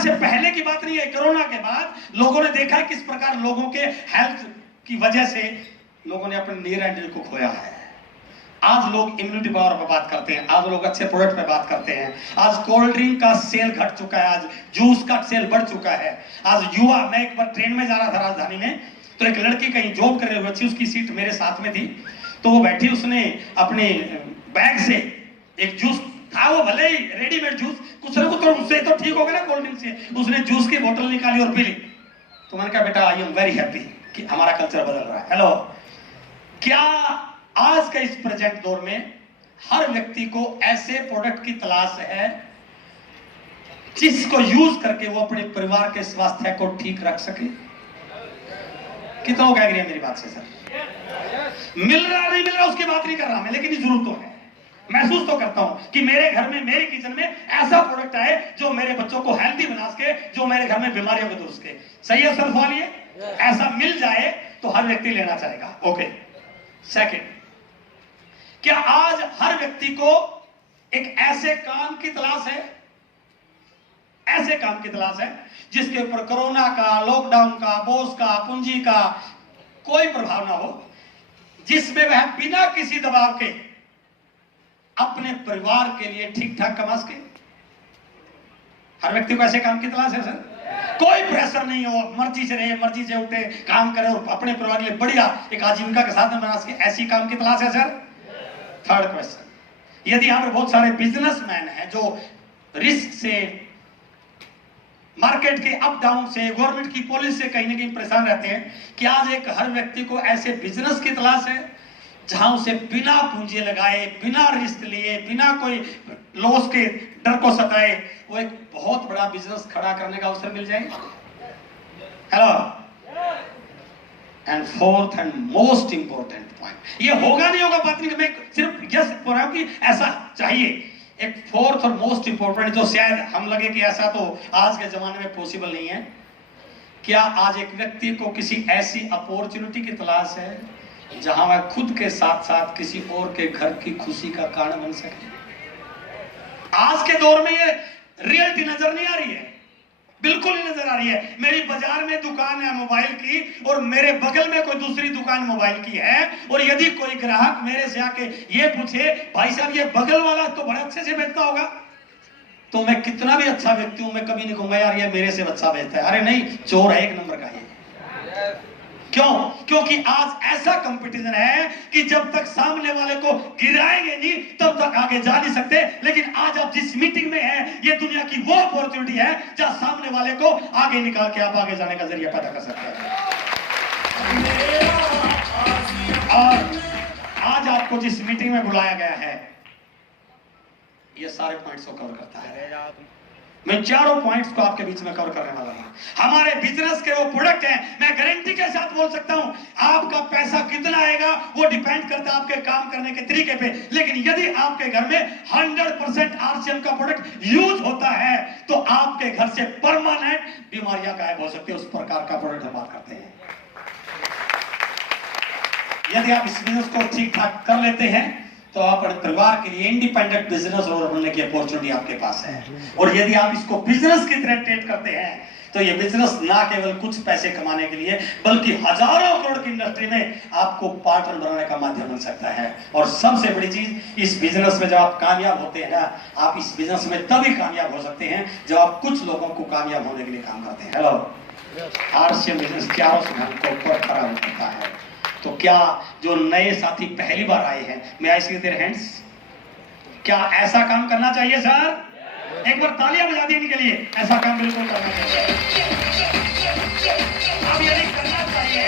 से पहले की बात नहीं है, कोरोना के बाद लोगों ने देखा है किस प्रकार लोगों के हेल्थ की वजह से लोगों ने अपने नियर एंड डियर को खोया है। आज लोग इम्यूनिटी पावर पर बात करते हैं, आज लोग अच्छे प्रोडक्ट पे बात करते हैं, आज कोल्ड ड्रिंक का सेल घट चुका है, आज जूस का सेल बढ़ चुका है। आज युवा, मैं एक बार ट्रेन में जा रहा था राजधानी में, तो एक लड़की कहीं जॉब कर रही हुई थी, उसकी सीट मेरे साथ में थी, तो वो बैठी, उसने अपने बैग से एक जूस था, वो भले ही रेडीमेड जूस, कुछ ना कुछ तो उससे तो ठीक होगा ना कोल्ड ड्रिंक से, उसने जूस की बोतल निकाली और पी ली। तो मैंने कहा बेटा आई एम वेरी हैप्पी कि हमारा कल्चर बदल रहा है। हेलो, क्या आज के इस प्रेजेंट दौर में हर व्यक्ति को ऐसे प्रोडक्ट की तलाश है जिसको यूज करके वो अपने परिवार के स्वास्थ्य को ठीक रख सके? कितना लोग एग्री है मेरी बात से? सर, मिल रहा नहीं मिल रहा उसकी बात नहीं कर रहा मैं, लेकिन जरूरत तो है। महसूस तो करता हूं कि मेरे घर में, मेरी किचन में ऐसा प्रोडक्ट आए जो मेरे बच्चों को हेल्दी बना सके, जो मेरे घर में बीमारियों को दूर सके। सही है सर सवाल ये? ऐसा मिल जाए तो हर व्यक्ति लेना चाहेगा। ओके, सेकंड, क्या आज हर व्यक्ति को एक ऐसे काम की तलाश है, ऐसे काम की तलाश है जिसके ऊपर कोरोना का, लॉकडाउन का, बोझ का, पूंजी का कोई प्रभाव ना हो, जिसमें वह बिना किसी दबाव के अपने परिवार के लिए ठीक ठाक कमा सके? हर व्यक्ति को ऐसे काम की तलाश है सर। कोई प्रेशर नहीं हो, मर्जी से रहे, मर्जी से उठे, काम करे और अपने परिवार के लिए बढ़िया एक आजीविका के साथ में बना सके, ऐसी काम की तलाश है सर। थर्ड क्वेश्चन, यदि यहां पर बहुत सारे बिजनेसमैन हैं जो रिस्क से, मार्केट के अप डाउन से, गवर्नमेंट की पॉलिसी से कहीं ना कहीं परेशान रहते हैं, कि आज एक हर व्यक्ति को ऐसे बिजनेस की तलाश है जहां उसे बिना पूंजी लगाए, बिना रिस्क लिए, बिना कोई लॉस के डर को सताए वो एक बहुत बड़ा बिजनेस खड़ा करने का अवसर मिल जाए? Hello, and fourth and most important point, ये होगा नहीं होगा बात नहीं, मैं सिर्फ यस बोल रहा हूं कि ऐसा चाहिए। एक फोर्थ और मोस्ट इंपॉर्टेंट जो शायद हम लगे कि ऐसा तो आज के जमाने में पॉसिबल नहीं है, क्या आज एक व्यक्ति को किसी ऐसी अपॉर्चुनिटी की तलाश है जहां वह खुद के साथ साथ किसी और के घर की खुशी का कारण बन सके? आज के दौर में ये रियलिटी नजर नहीं आ रही है, बिल्कुल नहीं नजर आ रही है। मेरी बाजार में दुकान है मोबाइल की और मेरे बगल में कोई दूसरी दुकान मोबाइल की है, और यदि कोई ग्राहक मेरे से आके ये पूछे भाई साहब ये बगल वाला तो बड़ा अच्छे से बेचता होगा, तो मैं कितना भी अच्छा व्यक्ति हूं, मैं कभी नहीं कहूंगा यार ये मेरे से अच्छा बेचता है, अरे नहीं, चोर है एक नंबर का ये। क्यों? क्योंकि आज ऐसा कंपटीशन है कि जब तक सामने वाले को गिराएंगे नहीं तब तक आगे जा नहीं सकते। लेकिन आज आप जिस मीटिंग में हैं, ये दुनिया की वो अपॉर्चुनिटी है जहां सामने वाले को आगे निकाल के आप आगे जाने का जरिया पैदा कर सकते हैं। और आज आपको जिस मीटिंग में बुलाया गया है, ये सारे पॉइंट्स को कवर करता है। मैं चारों पॉइंट्स को आपके बीच में कवर करने वाला हूं। हमारे बिजनेस के वो प्रोडक्ट हैं, मैं गारंटी के साथ बोल सकता हूं, आपका पैसा कितना आएगा वो डिपेंड करता है आपके काम करने के तरीके पे। लेकिन यदि आपके घर में 100% आरसीएम का प्रोडक्ट यूज होता है तो आपके घर से परमानेंट बीमारियां गायब हो सकती है। उस प्रकार का प्रोडक्ट हम बात करते हैं। यदि आप इस बिजनेस को ठीक ठाक कर लेते हैं तो आप अपने परिवार के लिए इंडिपेंडेंट बिजनेस ओनर बनने की अपॉर्चुनिटी आपके पास है। और यदि आप इसको बिजनेस की तरह ट्रीट करते हैं तो ये बिजनेस ना केवल कुछ पैसे कमाने के लिए बल्कि हजारों करोड़ की इंडस्ट्री में आपको पार्टनर बनाने का माध्यम बन सकता है। और सबसे बड़ी चीज, इस बिजनेस में जब आप कामयाब होते हैं ना, आप इस बिजनेस में तभी कामयाब हो सकते हैं जब आप कुछ लोगों को कामयाब होने के लिए काम करते हैं। हेलो, आरसीएम बिजनेस चारों सिद्धांत को ऊपर खड़ा होता है। तो क्या जो नए साथी पहली बार आए हैं, मैं आई सी देयर हैंड्स, क्या ऐसा काम करना चाहिए सर? एक बार तालियां बजा दी इनके लिए। ऐसा काम बिल्कुल करना चाहिए। अब यदि करना चाहिए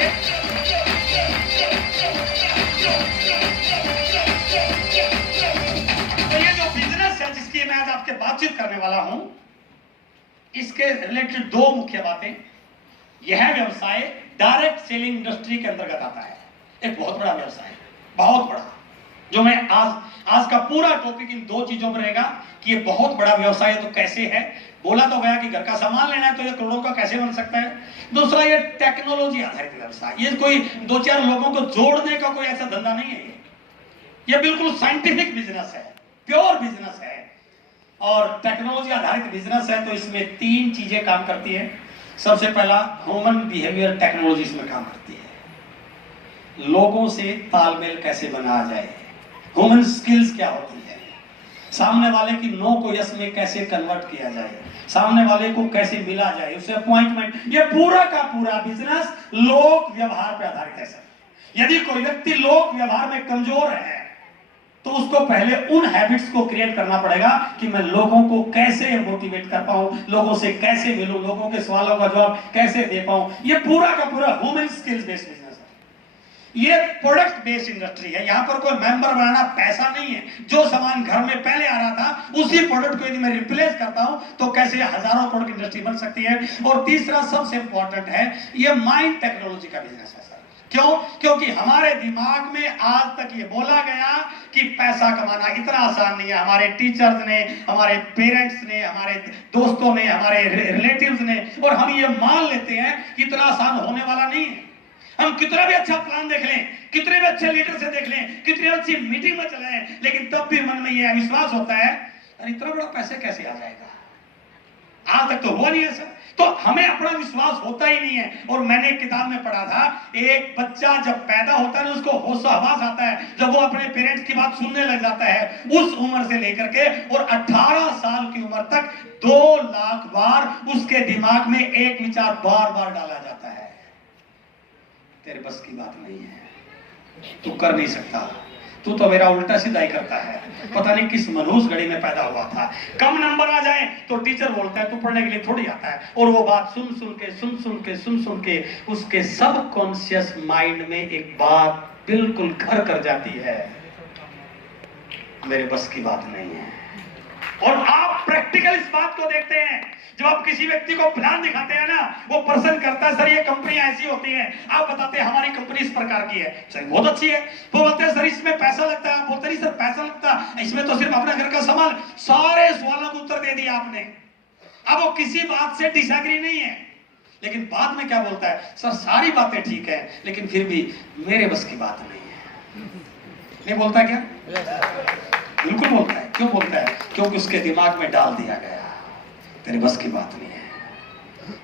तो ये जो बिजनेस है जिसकी मैं आज आपके बातचीत करने वाला हूं, इसके रिलेटेड दो मुख्य बातें। यह व्यवसाय डायरेक्ट सेलिंग इंडस्ट्री के अंतर्गत आता है। एक बहुत बड़ा व्यवसाय है, बहुत बड़ा, जो मैं आज का पूरा टॉपिक इन दो चीजों पर रहेगा कि ये बहुत बड़ा व्यवसाय तो कैसे है। बोला तो गया कि घर का सामान लेना है तो ये करोड़ों का कैसे बन सकता है। दूसरा, ये टेक्नोलॉजी आधारित व्यवसाय, ये कोई दो चार लोगों को जोड़ने का कोई ऐसा धंधा नहीं है। ये बिल्कुल साइंटिफिक बिजनेस है, प्योर बिजनेस है। और टेक्नोलॉजी आधारित बिजनेस है, तो इसमें 3 चीजें काम करती है। सबसे पहला, ह्यूमन बिहेवियर टेक्नोलॉजी इसमें काम करती है। लोगों से तालमेल कैसे बनाया जाए, ह्यूमन स्किल्स क्या होती है, सामने वाले की नो को यस में कैसे कन्वर्ट किया जाए, सामने वाले को कैसे मिला जाए, उससे अपॉइंटमेंट, ये पूरा का पूरा बिजनेस लोक व्यवहार पर आधारित है सर। यदि कोई व्यक्ति लोक व्यवहार में कमजोर है तो उसको पहले उन हैबिट्स को क्रिएट करना पड़ेगा कि मैं लोगों को कैसे मोटिवेट कर पाऊं, लोगों से कैसे मिलूं, लोगों के सवालों का जवाब कैसे दे पाऊं। ये पूरा का पूरा ह्यूमन स्किल्स बेस्ड बिजनेस है। ये प्रोडक्ट बेस्ड इंडस्ट्री है। यहां पर कोई मेंबर बनाना पैसा नहीं है। जो सामान घर में पहले आ रहा था उसी प्रोडक्ट को यदि मैं रिप्लेस करता हूं तो कैसे हजारों प्रोडक्ट इंडस्ट्री बन सकती है। और तीसरा सबसे इंपॉर्टेंट है, ये माइंड टेक्नोलॉजी का बिजनेस है। क्यों? क्योंकि हमारे दिमाग में आज तक ये बोला गया कि पैसा कमाना इतना आसान नहीं है। हमारे टीचर्स ने, हमारे पेरेंट्स ने, हमारे दोस्तों ने, हमारे रिलेटिव्स ने, और हम ये मान लेते हैं कि इतना आसान होने वाला नहीं है। हम कितना भी अच्छा प्लान देख लें, कितने भी अच्छे लीडर से देख लें, कितनी अच्छी मीटिंग में चले जाएं, लेकिन तब भी मन में ये अविश्वास होता है, अरे इतना बड़ा पैसे कैसे आ जाएगा, आज तक तो हुआ नहीं है सर। तो हमें अपना विश्वास होता ही नहीं है। और मैंने एक किताब में पढ़ा था, एक बच्चा जब पैदा होता है ना, उसको होश हवास आता है जब वो अपने पेरेंट्स की बात सुनने लग जाता है। उस उम्र से लेकर के और 18 साल की उम्र तक 2 लाख बार उसके दिमाग में एक विचार बार बार डाला जाता है, तेरे बस की बात नहीं है, तू कर नहीं सकता, तू तो मेरा उल्टा सीधा ही करता है, पता नहीं किस मनहूस घड़ी में पैदा हुआ था। कम नंबर आ जाए तो टीचर बोलता है तू पढ़ने के लिए थोड़ी आता है। और वो बात सुन सुन के उसके सबकॉन्शियस माइंड में एक बात बिल्कुल घर कर जाती है, मेरे बस की बात नहीं है। और आप प्रैक्टिकल इस बात को देखते हैं, जब आप किसी व्यक्ति को प्लान दिखाते हैं ना, वो पर्सन करता है सर ये कंपनी ऐसी होती है, आप बताते हैं हमारी कंपनी इस प्रकार की है, सर बहुत अच्छी है। वो बोलते हैं सर इसमें पैसा लगता है, आप बोलते नहीं सर पैसा लगता, इसमें तो सिर्फ अपने घर का सामान। सारे सवालों को उत्तर दे दिया आपने। अब वो किसी बात से डिसएग्री नहीं है, लेकिन बाद में क्या बोलता है, सर सारी बातें ठीक है लेकिन फिर भी मेरे बस की बात नहीं है। नहीं बोलता क्या? बिल्कुल बोलता है। क्यों बोलता है? क्योंकि उसके दिमाग में डाल दिया गया तेरे बस की बात नहीं है।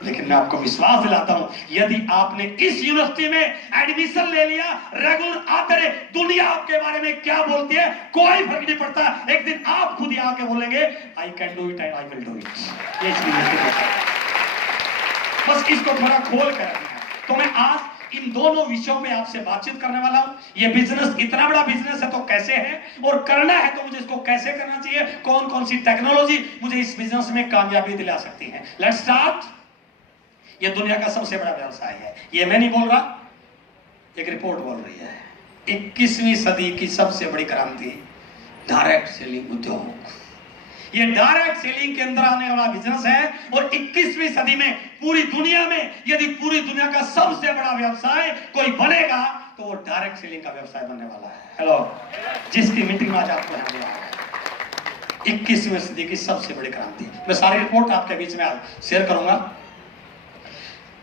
लेकिन मैं आपको विश्वास दिलाता हूं, यदि आपने इस यूनिवर्सिटी में एडमिशन ले लिया, रेगुलर आते रहे, दुनिया आपके बारे में क्या बोलती है कोई फर्क नहीं पड़ता, एक दिन आप खुद ही आके बोलेंगे I can do it and I will do it. ये बस इसको थोड़ा खोल कर रखना है। तो मैं आज इन दोनों विषयों में आपसे बातचीत करने वाला हूं। ये बिजनेस इतना बड़ा बिजनेस है तो कैसे है, और करना है तो मुझे इसको कैसे करना चाहिए, कौन कौन सी टेक्नोलॉजी मुझे इस बिजनेस में कामयाबी दिला सकती है। Let's start. ये दुनिया का सबसे बड़ा व्यवसाय है, ये मैं नहीं बोल रहा, एक रिपोर्ट बोल रही है। 21वीं सदी की सबसे बड़ी क्रांति डायरेक्ट सेलिंग उद्योग। ये डायरेक्ट सेलिंग के अंदर आने वाला बिजनेस है, और 21वीं सदी में पूरी दुनिया में यदि पूरी दुनिया का सबसे बड़ा व्यवसाय कोई बनेगा तो वो डायरेक्ट सेलिंग का व्यवसाय बनने वाला है। हेलो, जिसकी मीटिंग में आज आपको यहाँ बुलाया है, 21वीं सदी की सबसे बड़ी क्रांति। मैं सारी रिपोर्ट आपके बीच में आज शेयर करूंगा।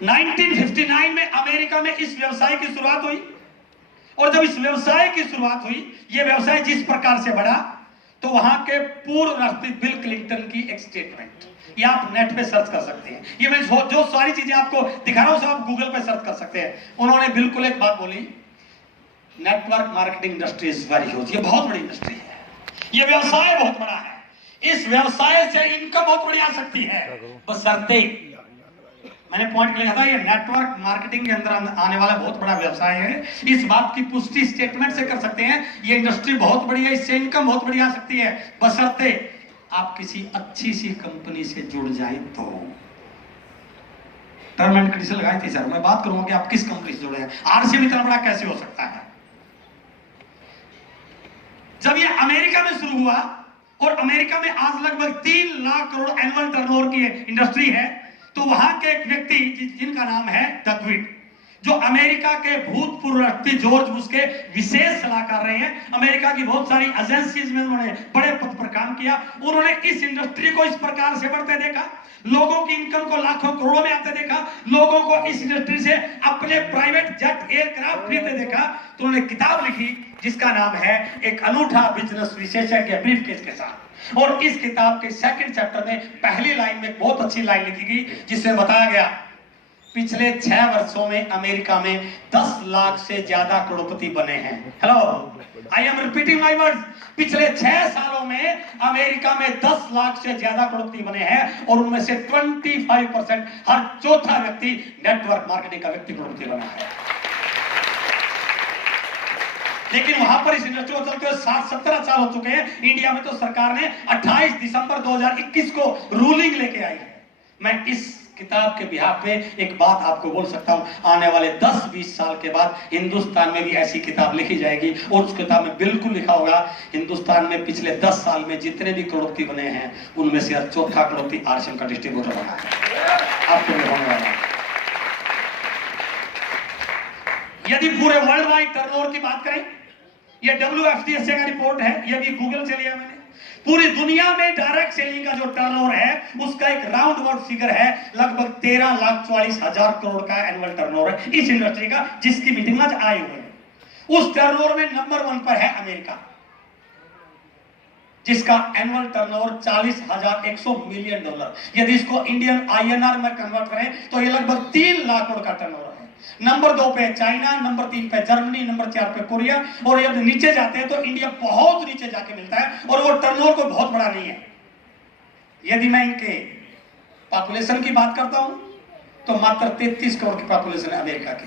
1959 में अमेरिका में इस व्यवसाय की शुरुआत हुई, और जब इस व्यवसाय की शुरुआत हुई, यह व्यवसाय जिस प्रकार से बढ़ा, तो वहां के पूर्व राष्ट्रपति बिल क्लिंटन की एक स्टेटमेंट, ये आप नेट पे सर्च कर सकते हैं। ये मैं जो सारी चीजें आपको दिखा रहा हूं सब आप गूगल पे सर्च कर सकते हैं। उन्होंने बिल्कुल एक बात बोली, network marketing industry is very huge. ये बहुत बड़ी इंडस्ट्री है, ये व्यवसाय बहुत बड़ा है, इस व्यवसाय से इनकम बहुत बड़ी आ सकती है, बशर्ते, मैंने पॉइंट लिखा था, ये नेटवर्क मार्केटिंग के अंदर आने वाला बहुत बड़ा व्यवसाय है। इस बात की पुष्टि स्टेटमेंट से कर सकते हैं, ये इंडस्ट्री बहुत बड़ी है, इससे इनकम बहुत बड़ी आ सकती है, बशर्ते आप किसी अच्छी सी कंपनी से जुड़ जाए तो। टर्म एंड कंडीशन लगाई थी सर, मैं बात करूंगा कि आप किस कंपनी से जुड़े हैं। आरसी भी इतना बड़ा कैसे हो सकता है? जब ये अमेरिका में शुरू हुआ, और अमेरिका में आज लगभग 3 लाख करोड़ एनुअल टर्नओवर की इंडस्ट्री है, तो वहां के एक व्यक्ति जिनका नाम है डकविट, जो अमेरिका के भूतपूर्व राष्ट्रपति जॉर्ज बुश के विशेष सलाहकार रहे हैं, अमेरिका की बहुत सारी एजेंसीज में उन्होंने बड़े पद पर काम किया। उन्होंने इस इंडस्ट्री को इस प्रकार से बढ़ते देखा, लोगों की इनकम को लाखों करोड़ों में आते देखा, लोगों को इस इंडस्ट्री से अपने प्राइवेट जेट एयरक्राफ्ट खरीदते देखा, तो उन्होंने किताब लिखी जिसका नाम है एक अनूठा बिजनेस विशेषज्ञ ब्रीफकेस के साथ। और इस किताब के सेकंड चैप्टर में पहली लाइन में बहुत अच्छी लाइन लिखी गई जिसमें बताया गया पिछले 6 वर्षों में अमेरिका में 10 लाख से ज्यादा करोड़पति बने हैं। Hello, I am repeating my words. पिछले 6 सालों में अमेरिका में 10 लाख से ज्यादा करोड़पति बने हैं और उनमें से 25% हर चौथा व्यक्ति नेटवर्क मार्केटिंग का व्यक्ति करोड़पति बना है। लेकिन वहां पर इस इंडस्ट्री को चलते हुए 60-70 साल हो चुके हैं। इंडिया में तो सरकार ने 28 दिसंबर 2021 को रूलिंग लेके आई है। मैं इस किताब के बिहाफ पे एक बात आपको बोल सकता हूं, आने वाले 10-20 साल के बाद हिंदुस्तान में भी ऐसी किताब लिखी जाएगी और उस किताब में बिल्कुल लिखा होगा हिंदुस्तान में पिछले 10 साल में जितने भी करोड़पति बने हैं उनमें से हर चौथा करोड़पति आरसीएम का डिस्ट्रीब्यूटर बना है। आपको भी होने वाला है। यदि पूरे वर्ल्ड वाइड टर्नओवर की बात करें, यह WFDSA का रिपोर्ट है, यह भी गूगल से लिया मैंने। पूरी दुनिया में डायरेक्ट सेलिंग का जो टर्नओवर है उसका एक राउंड अबाउट फिगर है लगभग 13,44,000 करोड़ का एनुअल टर्नओवर है इस इंडस्ट्री का, जिसकी मीटिंग आज आए हुए हैं। उस टर्नओवर में नंबर 1 पर है अमेरिका, जिसका एनुअल टर्नओवर $40,100 मिलियन। यदि इसको इंडियन INR में कन्वर्ट करें तो यह लगभग 3 लाख करोड़ का टर्नओवर है। नंबर 2 पे चाइना, नंबर 3 पे जर्मनी, नंबर 4 पे कोरिया, और जब नीचे जाते हैं तो इंडिया बहुत नीचे जाके मिलता है और वो टर्नओवर कोई बहुत बड़ा नहीं है। यदि मैं इनके पॉपुलेशन की बात करता हूं तो मात्र 33 करोड़ की पॉपुलेशन है अमेरिका की।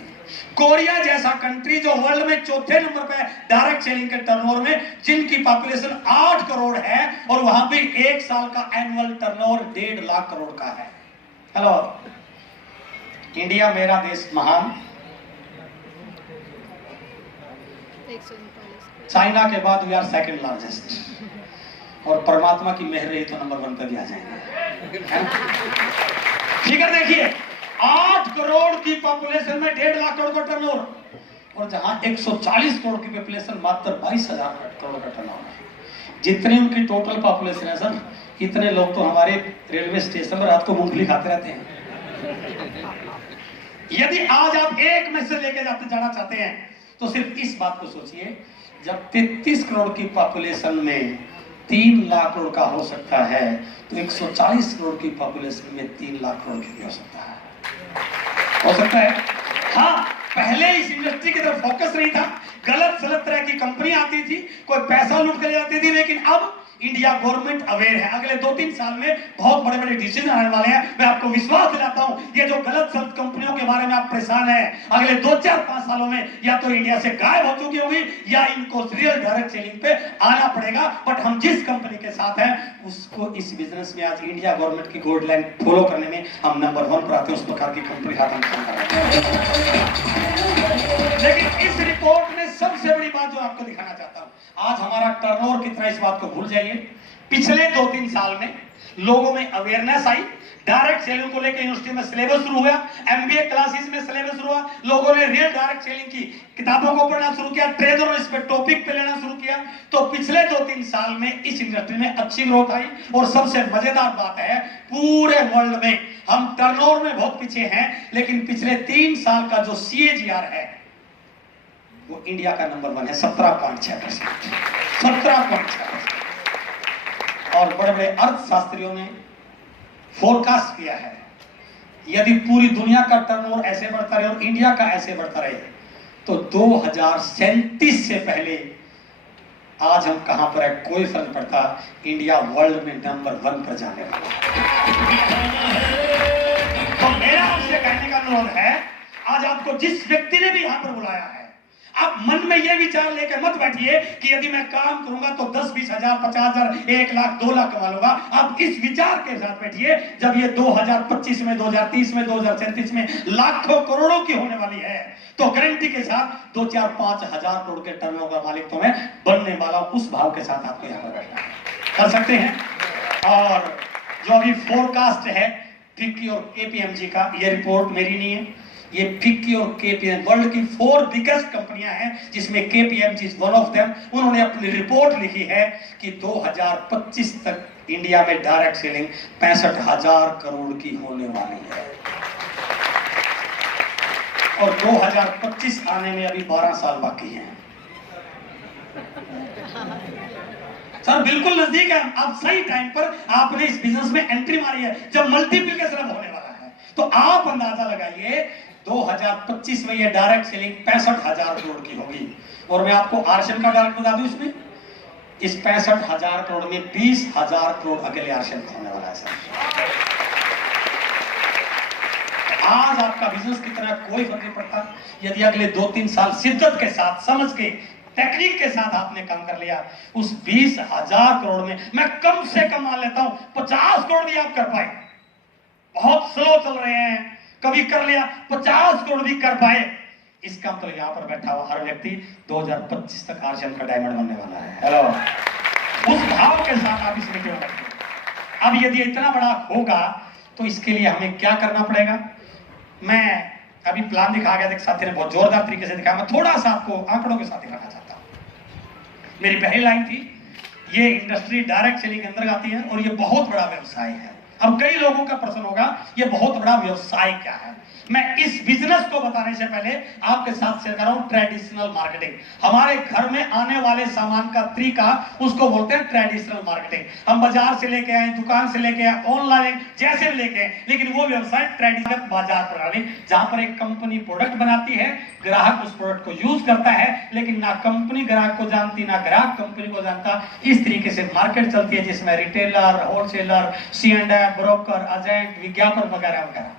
कोरिया जैसा कंट्री जो वर्ल्ड में चौथे नंबर पे डायरेक्ट सेलिंग के टर्नओवर में, जिनकी पॉपुलेशन 8 करोड़ है और वहां भी एक साल का एनुअल टर्नओवर 1.5 लाख करोड़ का है। हेलो, इंडिया मेरा देश महान, चाइना के बाद वी आर सेकंड लार्जेस्ट, और परमात्मा की मेहर रही तो नंबर 1 पे भी आ जाएंगे। फिगर देखिए, 8 करोड़ की पॉपुलेशन में 1.5 लाख करोड़ का टर्नओवर, और जहां 140 करोड़ की पॉपुलेशन मात्र 22,000 करोड़ का टर्नओवर है। जितनी उनकी टोटल पॉपुलेशन है सर, इतने लोग तो हमारे रेलवे स्टेशन पर रात को मूंगफली खाते रहते हैं। यदि आज आप एक मैसेज लेके जाना चाहते हैं तो सिर्फ इस बात को सोचिए, जब 33 करोड़ की पॉपुलेशन में 3 लाख करोड़ का हो सकता है तो 140 करोड़ की पॉपुलेशन में 3 लाख करोड़ की भी हो सकता है। हाँ, पहले इस इंडस्ट्री की तरफ फोकस नहीं था, गलत सलत तरह की कंपनी आती थी, कोई पैसा लूट कर जाती थी, लेकिन अब इंडिया गवर्नमेंट अवेयर है। अगले 2-3 साल में बहुत बड़े बड़े डिसीजन आने वाले हैं। मैं आपको विश्वास दिलाता हूं, ये जो गलत सलत कंपनियों के बारे में आप परेशान हैं, अगले 2-4-5 सालों में या तो इंडिया से गायब हो चुकी होगी या इनको रियल डायरेक्ट सेलिंग पे आना पड़ेगा। बट हम जिस कंपनी के साथ हैं उसको इस बिजनेस में आज इंडिया गवर्नमेंट की गाइडलाइन फॉलो करने में हम नंबर 1 पर आते हैं। उस प्रकार की कंपनी हाथ हम काम कर रहे हैं। लेकिन इस रिपोर्ट में सबसे बड़ी बात जो आपको दिखाना चाहता हूं, आज हमारा टर्नओवर कितना, इस बात को भूल जाइए। पिछले 2-3 साल में लोगों में अवेयरनेस आई, डायरेक्ट सेलिंग को लेकर यूनिवर्सिटी में सिलेबस शुरू हुआ, MBA क्लासेस में सिलेबस शुरू हुआ, लोगों ने रियल डायरेक्ट सेलिंग की किताबों को पढ़ना शुरू किया, ट्रेडर इस पे टॉपिक पे लेना शुरू किया। तो पिछले 2-3 साल में इस इंडस्ट्री में अच्छी ग्रोथ आई। और सबसे मजेदार बात है, पूरे वर्ल्ड में हम टर्नओवर में बहुत पीछे हैं, लेकिन पिछले 3 साल का जो CAGR है वो इंडिया का नंबर 1 है, 17.6%। 17.6%। और बड़े बड़े अर्थशास्त्रियों ने फोरकास्ट किया है, यदि पूरी दुनिया का टर्नओवर ऐसे बढ़ता रहे और इंडिया का ऐसे बढ़ता रहे तो 2037 से पहले आज हम कहां पर है कोई फर्क पड़ता, इंडिया वर्ल्ड में नंबर 1 पर जाने वाला है। तो मेरा आपसे कहने का अनुरोध है, आज आपको जिस व्यक्ति ने भी यहां पर बुलाया है, आप मन में यह विचार लेकर मत बैठिए कि यदि मैं काम करूंगा तो 10-20 हजार, 50 हजार, 1 लाख, 2 लाख कमा लूंगा। आप इस विचार के साथ बैठिए, जब ये 2025 में, 2030 में, 2037 में लाखों करोड़ों की होने वाली है तो गारंटी के साथ 2-4-5 हजार करोड़ के टर्नओवर का मालिक तो मैं बनने वाला हूं। उस भाव के साथ आपको यहाँ पर बैठना कर सकते हैं। और जो अभी फोरकास्ट है FICCI और KPMG का, यह रिपोर्ट मेरी नहीं है, ये FICCI और KPMG वर्ल्ड की 4 बिगेस्ट कंपनियां हैं, जिसमें KPMG is one of them. उन्होंने अपनी रिपोर्ट लिखी है कि 2025 तक इंडिया में डायरेक्ट सेलिंग 65,000 करोड़ की होने वाली है और 2025 आने में अभी 12 साल बाकी हैं। सर बिल्कुल नजदीक है, आप सही टाइम पर आपने इस बिजनेस में एंट्री मारी है जब मल्टीप्लिकेशन होने वाला है। तो आप अंदाजा लगाइए 2025 में ये डायरेक्ट सेलिंग 65,000 करोड़ की होगी। और मैं आपको आरसीएम का डायरेक्ट बता दूं, इसमें इस 65,000 करोड़ में 20,000 करोड़ अकेले आरसीएम का होने वाला है सर। आज आपका बिजनेस कितना कोई फर्क नहीं पड़ता, यदि अगले 2-3 साल शिद्दत के साथ समझ के टेक्निक के साथ आपने काम कर लिया, उस 20,000 करोड़ में मैं कम से कम मान लेता हूं 50 करोड़ भी आप कर पाए। बहुत स्लो चल रहे हैं, कभी कर लिया 50 करोड़ भी कर पाए, इसका मतलब यहां पर बैठा हुआ हर व्यक्ति 2025 तक आरसीएम का डायमंड बनने वाला है। हेलो, उस भाव के साथ आप इसमें क्यों रखें। अब यदि इतना बड़ा होगा तो इसके लिए हमें क्या करना पड़ेगा। मैं अभी प्लान दिखा गया, एक साथी ने बहुत जोरदार तरीके से दिखाया, मैं थोड़ा सा आपको आंकड़ों के साथ दिखाना चाहता हूं। मेरी पहली लाइन थी, ये इंडस्ट्री डायरेक्ट सेलिंग के अंदर आती है और ये बहुत बड़ा व्यवसाय है। अब कई लोगों का प्रश्न होगा ये बहुत बड़ा व्यवसाय क्या है। मैं इस बिजनेस को बताने से पहले आपके साथ शेयर कर रहा हूं ट्रेडिशनल मार्केटिंग। हमारे घर में आने वाले सामान का तरीका, उसको बोलते हैं ट्रेडिशनल मार्केटिंग। हम बाजार से लेके आए, दुकान से लेके आए, ऑनलाइन जैसे भी लेके आए, लेकिन वो व्यवसाय ट्रेडिशनल बाजार प्रणाली, जहां पर एक कंपनी प्रोडक्ट बनाती है, ग्राहक उस प्रोडक्ट को यूज करता है, लेकिन ना कंपनी ग्राहक को जानती ना ग्राहक कंपनी को जानता। इस तरीके से मार्केट चलती है जिसमें retailer, wholesaler, C&F, broker, agent, विज्ञापन वगैरह वगैरह।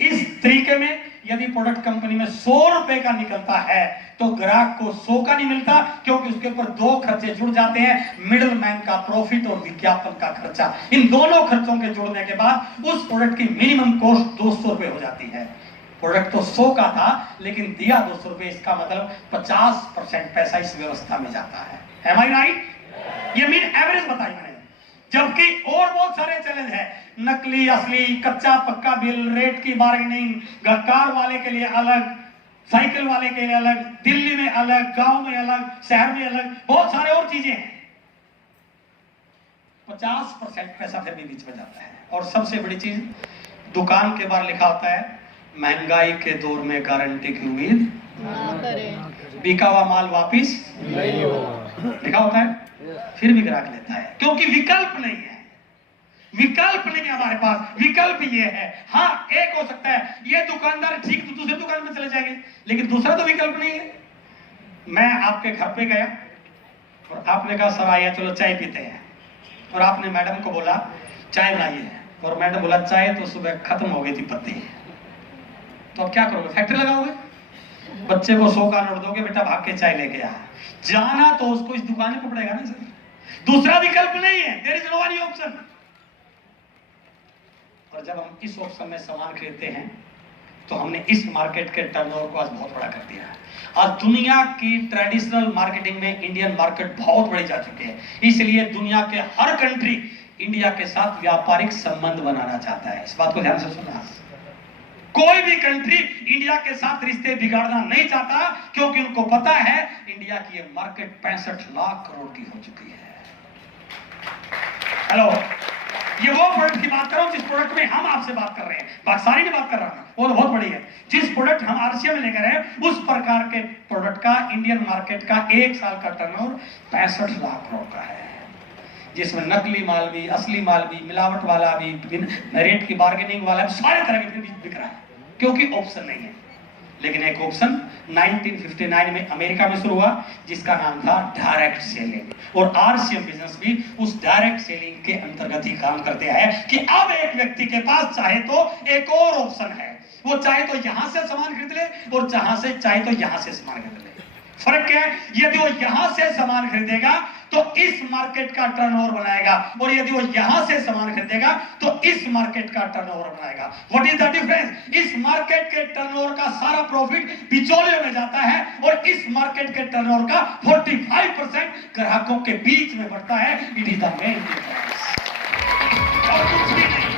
इस तरीके में यदि प्रोडक्ट कंपनी में 100 रुपए का निकलता है तो ग्राहक को 100 का नहीं मिलता, क्योंकि उसके ऊपर 2 खर्चे जुड़ जाते हैं, मिडिल मैन का प्रॉफिट और विज्ञापन का खर्चा। इन दोनों खर्चों के जुड़ने के बाद उस प्रोडक्ट की मिनिमम कॉस्ट 200 रुपए हो जाती है। प्रोडक्ट तो 100 का था लेकिन दिया 200 रुपए, इसका मतलब 50% पैसा इस व्यवस्था में जाता है। Am I right? ये मीन एवरेज बताई मैंने। जबकि और बहुत सारे चैलेंज है, नकली असली, कच्चा पक्का बिल, रेट की बार्गेनिंग, कार वाले के लिए अलग, साइकिल वाले के लिए अलग, दिल्ली में अलग, गांव में अलग, शहर में अलग, बहुत सारे और चीजें हैं। 50% पैसा फिर भी बीच में जाता है। और सबसे बड़ी चीज, दुकान के बाहर लिखा होता है महंगाई के दौर में गारंटी की उम्मीद ना करें, बिका हुआ माल वापिस नहीं होगा, लिखा होता है, फिर भी ग्राहक लेता है, क्योंकि विकल्प नहीं है। विकल्प नहीं है हमारे पास। विकल्प ये है, हाँ एक हो सकता है ये दुकानदार ठीक तो दूसरे दुकान में चले जाएंगे, लेकिन दूसरा तो विकल्प नहीं है। मैं आपके घर पे गया और आपने कहा सर आइए चलो चाय पीते हैं, और आपने मैडम को बोला चाय बनाइए, और मैडम बोला चाय तो सुबह खत्म हो गई थी पत्ती, तो अब क्या करोगे, फैक्ट्री लगाओगे, बच्चे को 100 का नोट दोगे, बेटा भाग के चाय लेके आ, जाना तो उसको इस दुकान को पड़ेगा ना सर, दूसरा विकल्प नहीं है। There is no any option. और जब हम इस ऑप्शन में सामान खरीदते हैं तो हमने इस मार्केट के टर्नओवर को आज बहुत बड़ा कर दिया है। आज दुनिया की ट्रेडिशनल मार्केटिंग में इंडियन मार्केट बहुत बड़ी जा चुकी है, इसलिए दुनिया के हर कंट्री इंडिया के साथ व्यापारिक संबंध बनाना चाहता है। इस बात को ध्यान से सुनना, कोई भी कंट्री इंडिया के साथ रिश्ते बिगाड़ना नहीं चाहता, क्योंकि उनको पता है इंडिया की ये मार्केट 65 लाख करोड़ की हो चुकी है। हेलो, ये वो प्रोडक्ट की बात कर रहा हूं जिस प्रोडक्ट में हम आपसे बात कर रहे हैं, बादशाही की बात कर रहा हूं, वो तो बहुत बड़ी है। जिस प्रोडक्ट हम आरसीएम में लेकर आए उस प्रकार के प्रोडक्ट का इंडियन मार्केट का 1 साल का टर्नओवर 65 लाख करोड़ का है, जिसमें नकली माल भी, असली माल भी, मिलावट वाला भी, रेट की बार्गेनिंग वाला भी, सारे तरह के बिक रहा है, क्योंकि ऑप्शन नहीं है। लेकिन एक ऑप्शन 1959 में अमेरिका में शुरू हुआ जिसका नाम था डायरेक्ट सेलिंग, और आरसीएम बिजनेस भी उस डायरेक्ट सेलिंग के अंतर्गत ही काम करते हैं कि अब एक व्यक्ति के पास चाहे तो एक और ऑप्शन है, वो चाहे तो यहां से सामान खरीद ले और चाहे तो यहां से सामान खरीद ले। फर्क क्या है, यदि वो यहां से सामान खरीदेगा तो इस मार्केट का टर्नओवर बनाएगा, और यदि वो यहां से सामान खरीदेगा तो इस मार्केट का टर्नओवर बनाएगा। What is the difference? इस मार्केट के टर्नओवर का सारा प्रॉफिट बिचौलियों में जाता है और इस मार्केट के टर्नओवर का 45% ग्राहकों के बीच में बढ़ता है। It is the main difference, और कुछ भी नहीं,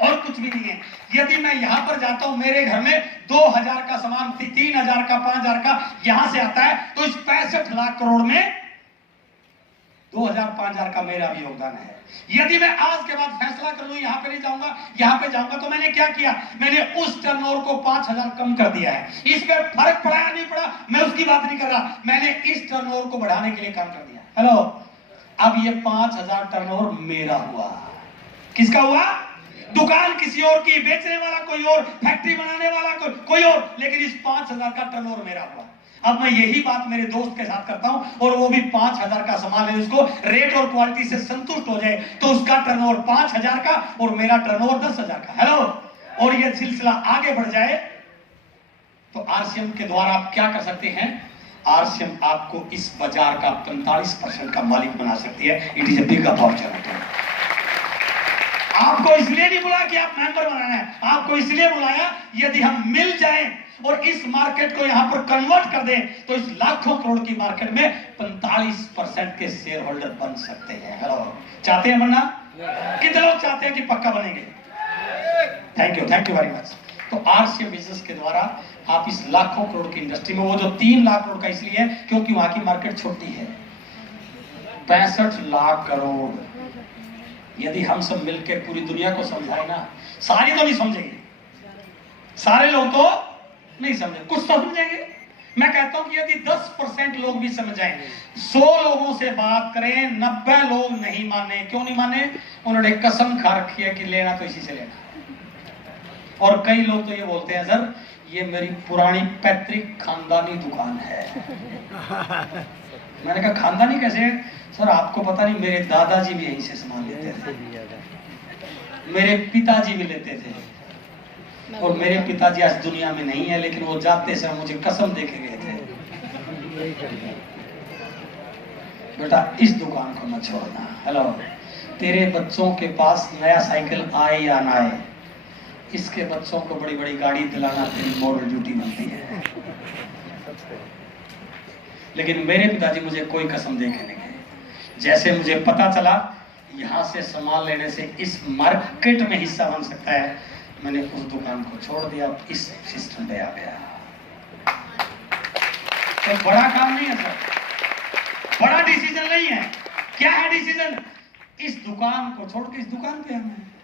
और कुछ भी नहीं है। यदि मैं यहां पर जाता हूं, मेरे घर में 2000 का सामान 3000 का 5000 का यहां से आता है, तो इस 65 लाख करोड़ में 2000-5000 का मेरा भी योगदान है। यदि मैं आज के बाद फैसला कर लूं यहां पे नहीं जाऊंगा, यहां पे जाऊंगा, तो मैंने क्या किया, मैंने उस टर्नओवर को 5000 कम कर दिया है। इसमें फर्क पड़ा या नहीं पड़ा मैं उसकी बात नहीं कर रहा, मैंने इस टर्नओवर को बढ़ाने के लिए काम कर दिया। हेलो, अब ये 5,000 टर्नओवर मेरा हुआ। किसका हुआ? दुकान किसी और की, बेचने वाला कोई और, फैक्ट्री बनाने वाला कोई और, लेकिन इस 5,000 का टर्नओवर मेरा हुआ। अब मैं यही बात मेरे दोस्त के साथ करता हूं और वो भी 5,000 का सामान है, उसको रेट और क्वालिटी से संतुष्ट हो जाए तो उसका टर्नओवर 5,000 का और मेरा टर्नओवर 10,000 का। हेलो, और ये सिलसिला आगे बढ़ जाए तो आरसीएम के द्वारा आप क्या कर सकते हैं? आरसीएम आपको इस बाजार का 45% का मालिक बना सकती है। It is a big opportunity. आपको इसलिए नहीं बुलाया कि आप मेंबर बनाना है, आपको इसलिए बुलाया यदि हम मिल जाएं और इस मार्केट को यहां पर कन्वर्ट कर दें तो इस लाखों करोड़ की मार्केट में 45% के शेयर होल्डर बन सकते हैं। हेलो, चाहते हैं बनना? कितने लोग चाहते हैं कि पक्का बनेंगे? Thank you very much. तो आरसीएम बिजनेस के द्वारा आप इस लाखों करोड़ की इंडस्ट्री में, वो जो 3 लाख करोड़ का इसलिए है क्योंकि वहां की मार्केट छोटी है, 65 लाख करोड़। यदि हम सब मिलकर पूरी दुनिया को समझाए ना, सारी तो नहीं समझेंगे, सारे लोग तो नहीं समझे, कुछ तो समझेंगे। मैं कहता हूं कि यदि 10% लोग भी समझ जाएं, 100 लोगों से बात करें, 90 लोग नहीं माने। क्यों नहीं माने? उन्होंने कसम खा रखी है कि लेना तो इसी से लेना। और कई लोग तो ये बोलते हैं, सर ये मेरी पुरानी पैतृक खानदानी दुकान है। मैंने कहा खानदानी कैसे? सर आपको पता नहीं, मेरे दादाजी भी यहीं से सामान लेते थे, मेरे पिताजी भी लेते थे, और मेरे पिताजी आज दुनिया में नहीं है, लेकिन वो जाते समय मुझे कसम दे के गए थे, बेटा इस दुकान को मत छोड़ना। हेलो, तेरे बच्चों के पास नया साइकिल आए या ना आए, इसके बच्चों को बड़ी बड़ी गाड़ी दिलाना तेरी मॉरल ड्यूटी बनती है। लेकिन मेरे पिताजी मुझे कोई कसम दे के नहीं गए। जैसे मुझे पता चला यहां से सामान लेने से इस मार्केट में हिस्सा बन सकता है, मैंने उस दुकान को छोड़ दिया, इस सिस्टम पे आ गया। तो बड़ा काम नहीं है सर, बड़ा डिसीजन नहीं है। क्या है डिसीजन? इस दुकान को छोड़ के इस दुकान पे आना है।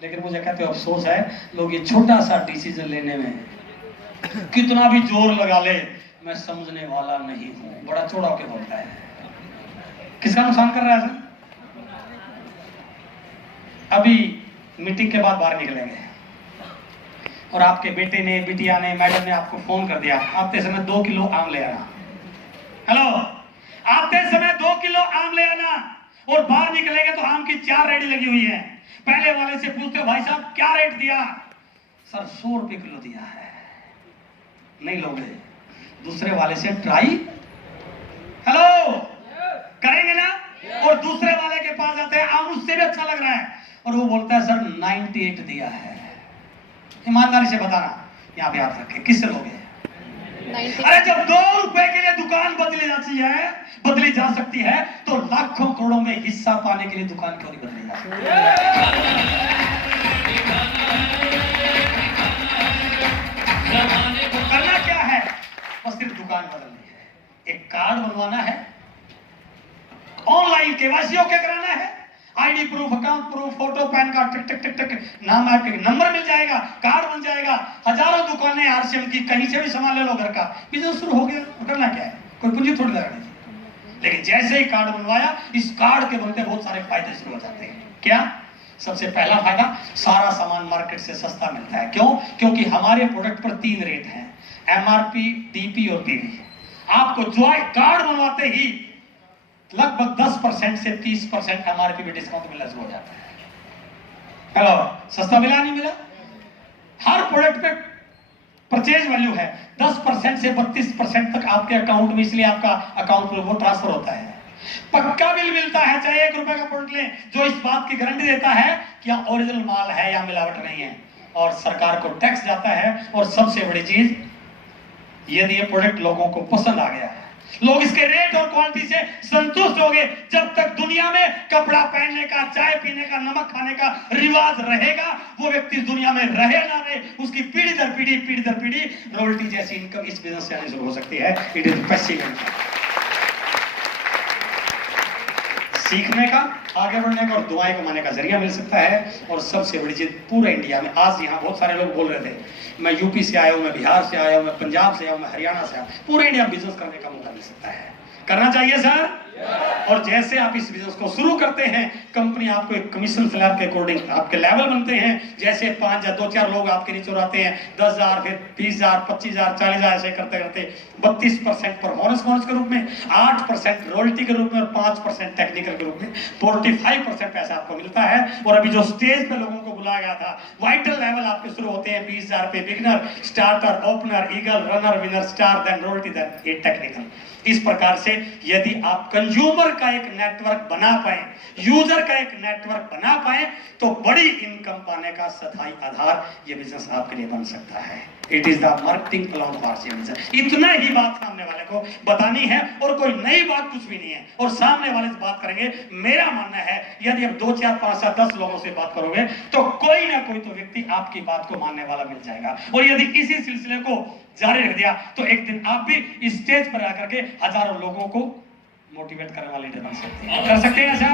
लेकिन मुझे कहते हो अफसोस है, लोग ये छोटा सा डिसीजन लेने में कितना भी जोर लगा ले, मैं समझने वाला नहीं हूं, बड़ा चौड़ा के बोलता है। किसका नुकसान कर रहा है सर? अभी मीटिंग के बाद बाहर निकलेंगे और आपके बेटे ने, बिटिया ने, मैडम ने आपको फोन कर दिया, आते समय 2 किलो आम ले आना। हेलो, आते समय 2 किलो आम ले आना। और बाहर निकलेंगे तो आम की 4 रेडी लगी हुई है। पहले वाले से पूछते हो, भाई साहब क्या रेट दिया? सर 100 रुपए किलो दिया है। नहीं लोगे? दूसरे वाले से ट्राई हेलो करेंगे ना? और दूसरे वाले के पास जाते हैं, आम उससे भी अच्छा लग रहा है और वो बोलता है सर 98 दिया है। ईमानदारी से बताना, यहाँ पे याद रखें, किससे लोगे? अरे जब 2 रुपए के लिए दुकान बदली जा सकती है तो लाखों करोड़ों में हिस्सा पाने के लिए दुकान क्यों नहीं बदली जा सकती? करना क्या है? बस सिर्फ दुकान बदलनी है, एक कार्ड बनवाना है, ऑनलाइन केवाईसी ओके कराना है, ID proof, account proof, photo, PAN card, tick tick tick tick, नाम आपके नंबर मिल जाएगा, कार्ड बन जाएगा। हजारों दुकानें आरसीएम की, कहीं से भी सामान ले लो, घर का बिजनेस शुरू हो गया। करना क्या है? कोई पूंजी थोड़ी लगानी। लेकिन जैसे ही कार्ड बनवाया, इस कार्ड के बनते बहुत सारे फायदे शुरू हो जाते हैं। क्या? सबसे पहला फायदा, सारा सामान मार्केट से सस्ता मिलता है। क्यों? क्योंकि हमारे प्रोडक्ट पर 3 रेट हैं, एमआरपी, डीपी और पीवी। आपको ज्वाइंट कार्ड बनवाते ही लगभग 10% से 30% एमआरपी में डिस्काउंट मिलना शुरू हो जाता है। हेलो, सस्ता मिला नहीं मिला? हर प्रोडक्ट पे परचेज वैल्यू है 10% से 32% तक आपके अकाउंट में, इसलिए आपका अकाउंट में वो ट्रांसफर होता है। पक्का बिल मिलता है, चाहे 1 रुपए का प्रोडक्ट लें, जो इस बात की गारंटी देता है कि यहाँ ओरिजिनल माल है या मिलावट नहीं है। और सरकार को टैक्स जाता है। और सबसे बड़ी चीज, यदि ये प्रोडक्ट लोगों को पसंद आ गया है, लोग इसके रेट और क्वालिटी से संतुष्ट हो गए, जब तक दुनिया में कपड़ा पहनने का, चाय पीने का, नमक खाने का रिवाज रहेगा, वो व्यक्ति दुनिया में रहे ना रहे, उसकी पीढ़ी दर पीढ़ी रॉयल्टी जैसी इनकम इस बिजनेस से आने शुरू हो सकती है। It is passive income. सीखने का, आगे बढ़ने का और दुआएं कमाने का जरिया मिल सकता है। और सबसे बड़ी चीज, पूरे इंडिया में, आज यहाँ बहुत सारे लोग बोल रहे थे, मैं यूपी से आया हूँ, मैं बिहार से आया हूँ, मैं पंजाब से आया हूँ, मैं हरियाणा से आया हूँ, पूरे इंडिया बिजनेस करने का मौका मिल सकता है। करना चाहिए सर। और जैसे आप इस बिजनेस को शुरू करते हैं, कंपनी आपको एक कमीशन स्लैब के अकॉर्डिंग आपके लेवल बनते हैं। जैसे 5 या 2-4 लोग आपके नीचे आते हैं, 10,000, फिर 20,000, 25,000, 40,000 ऐसे करते करते 32% परफॉर्मेंस बोनस के रूप में, 8% रॉयल्टी के रूप में और 5% टेक्निकल के रूप में 45% पैसा आपको मिलता है। और अभी जो स्टेज पे लोगों को बुलाया गया था, वाइटल लेवल आपके शुरू होते हैं 20,000 पे beginner, starter, opener, eagle, runner, winner, star, then royalty, then ये टेक्निकल। इस प्रकार से यदि आप कंज्यूमर का एक नेटवर्क बना पाए, यूजर का एक नेटवर्क बना पाए, तो बड़ी इनकम पाने का स्थायी आधार ये बिजनेस आपके लिए बन सकता है। It is the marketing plan for business. इतना ही बात सामने वाले को बतानी है और कोई नई बात कुछ भी नहीं है। और सामने वाले से बात करेंगे, मेरा मानना है यदि आप 2, 4, 5, 7, 10 लोगों से बात करोगे तो कोई ना कोई तो व्यक्ति आपकी बात को मानने वाला मिल जाएगा। और यदि इसी सिलसिले को जारी रख दिया तो एक दिन आप भी इस स्टेज पर आकर के हजारों लोगों को मोटिवेट करने वाले लीडर बन सकते हैं। कर सकते हैं ऐसा?